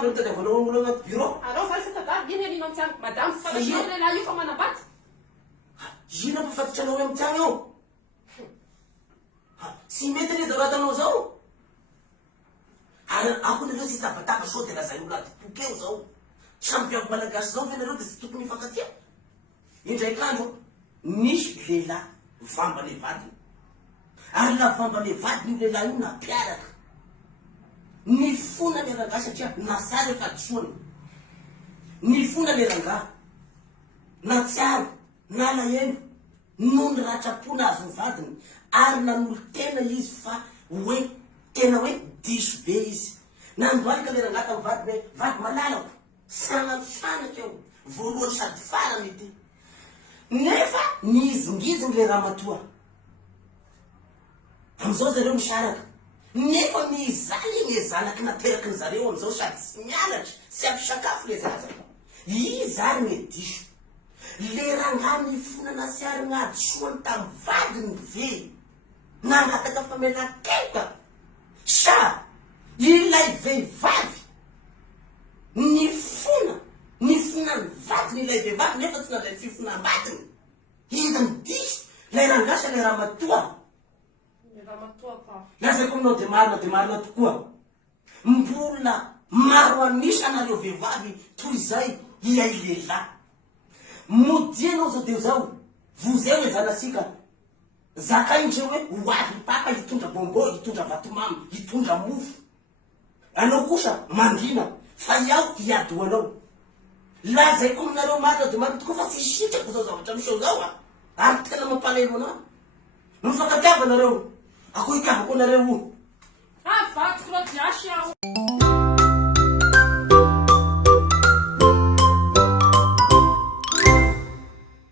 andro tadiavanao olo anaty bureau. Allo zaho sy tadavy iny anino amitiany madame sy fantatrao lehilahy io fa manambaty. Ino mpafatotranao hoe amitiany ao? Tsy mety le zaratanao zao. Ary ako nareo tsy tabataba sao de lazay olo ady boky eo zao. Sampiako malagasy zao fa nareo de tsy tokony mifankatia. Indraiky andro nisy lehilahy vamba le vadiny. Ary la vamba le vadiny io lehilahy io nampiaraka. Nifona le rangahy satria nasary efa disoany. Nifona le rangahy. Na tsiaro, na lahelo, no ny ratrapona azo ny vadiny. Ary nanolo tena izy fa hoe tena hoe diso be izy. Nandoalika le rangahy tamin'ny vadiny hoe vady malalako. Sanatry eo. Voalohany sady farany ity. Nefa nizingiziny le ramatoa. Amizao zareo misaraka. Nefa mizaly le zanaky nateraky ny zareo amizao sady tsy mianatra, tsy ampisakafo le zaza. Izy ary me diso. Le rangahy nifona nasiary gn'adisoany tamin'ny vadiny ve. Nangataka famelan-keloka. Sa ilay vehivavy nifona ny vadiny ilay vehivavy nefa tsy nandray fifonam-badiny. Izy diso. Le rangahy sa le ramatoa. Lazaiko aminao de marina tokoa. Mbola maro anisa anareo vehivavy toy izay ilay lehilahy. Modia anao zao de zao. Vozeo le zanasika. Zakaindreo hoe hoavy papa hitondra bonbon, hitondra vatomamy, hitondra mofo. Anao kosa mandrina fa iaho hiadoanao. Lazaiko aminareo marina de marina tokoa fa tsy sitrako zao zavatra misy zao a. Ary tena mampalahelo anao. Mifankatiava nareo. Ako ikavako nareo io. Ah, vato, Claudia,